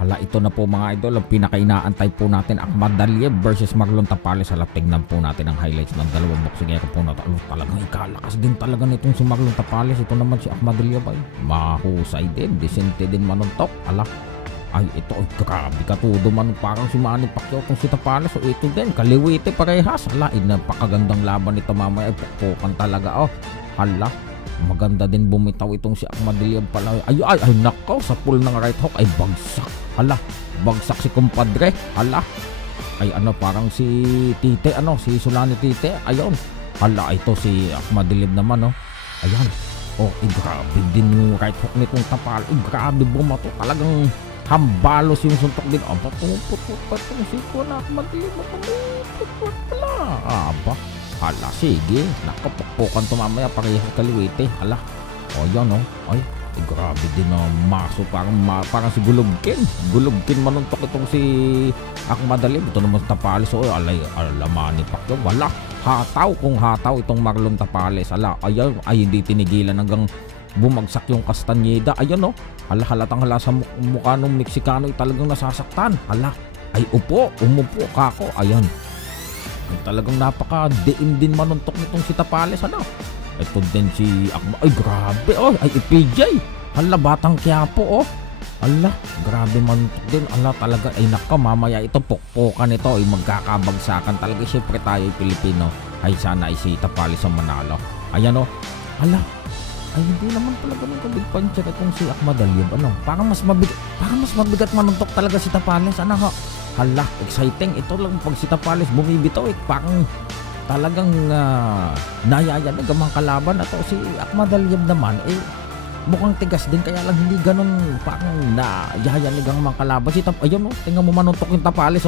Hala, ito na po mga idol, ang pinakainaantay po natin, Ahmad Daliev versus Marlon Tapales. Hala, tingnan po natin ang highlights ng dalawang boxing hero po natin. Talagang ikalakas din talaga nitong si Marlon Tapales. Ito naman si Ahmad Daliev ay mahusay din, disente din manuntok. Hala, ay ito, ay grabe katudo man, parang si Manny Pacquiao itong si Tapales. So ito din, kaliwite parehas. Hala, napakagandang laban nito mamaya, ay pukpukan talaga. Hala, maganda din bumitaw itong si Ahmad Daliev pala. Ay nakaw, sa pull ng right hook ay bagsak. Hala, bagsak si kumpadre. Hala, ay parang si Tite, si Sulani Tite. Ayun, hala, ito si Ahmad Daliev naman, ayan. Grabe din yung right hook nitong Tapal. Grabe bumato, talagang hambalos yung suntok din. Puput-put si Ahmad Daliev. Puput pala. Hala, sige, nakapukpukan to mamaya, parehas kaliwite. Hala, yan ay, grabe din maso, parang si Gulubkin manuntok itong si Ahmad Daliev. Ito naman Tapales, Manny Pacquiao, wala, hataw kung hataw itong Marlon Tapales. Hala, ay hindi tinigilan hanggang bumagsak yung Castañeda. Ayan, halatang sa mukha ng Meksikano ay talagang nasasaktan. Hala, ay umupo kako. Ayan, talagang napaka-diin din manuntok nitong si Tapales. Ito din si Ahmad. Ay grabe, ay PJ. Hala, Batang Quiapo. Hala, grabe manuntok din. Hala, talaga, ay naka, mamaya ito pukpukan ito, ay magkakabagsakan talaga. Siyempre tayo ay Pilipino, ay sana ay si Tapales ang manalo. Ayan, hala, ay hindi naman talaga ng kabig puncher itong si Ahmad Daliev. Parang mas mabigat manuntok talaga si Tapales. Hala, exciting. Ito lang pag si Tapales bumibitaw, parang talagang nayayanig ang mga kalaban. At si Ahmad Daliev naman mukhang tigas din, kaya lang hindi ganun parang nayayanig ang mga kalaban. Ayun, tingnan mo manuntok yung Tapales.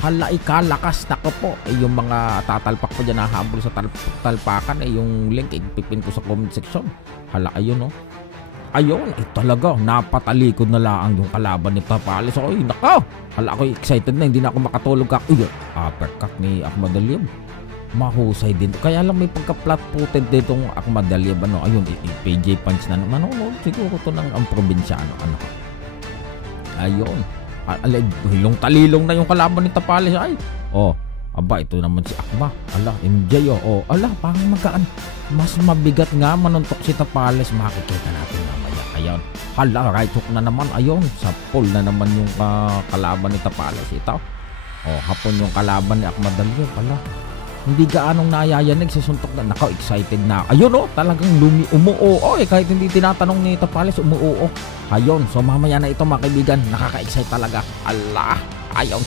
Hala, ikalakas. Nako po, yung mga tatalpak pa dyan, nahabol sa talpakan, yung link ipipin ko sa comment section. Hala, ayun, ayun, talaga, napatalikod na lang yung kalaban ni Tapales. Nako, hala, ako excited na, hindi na ako makatulog. Uppercut ni Ahmad Daliev, mahusay din. Kaya lang may pagka-flat footed ditong Ahmad Daliev. Ayun, PJ punch na naman. Siguro ito ng ang probinsyano. Ayun, hilong talilong na yung kalaban ni Tapales. Ito naman si Akma. MJ. Parang magaan. Mas mabigat nga manuntok si Tapales. Makikita natin mamaya. Ayun, hala, right hook na naman. Ayun, sa pull na naman yung kalaban ni Tapales. Ito, hapon yung kalaban ni Ahmad Daliev. Hindi gaanong nayayanig sa suntok na. Nako, excited na. Ayun, talagang umuo. Kahit hindi tinatanong ni Tapales, umuo. Ayun, so mamaya na ito mga kaibigan, nakaka-excite talaga. Ayun,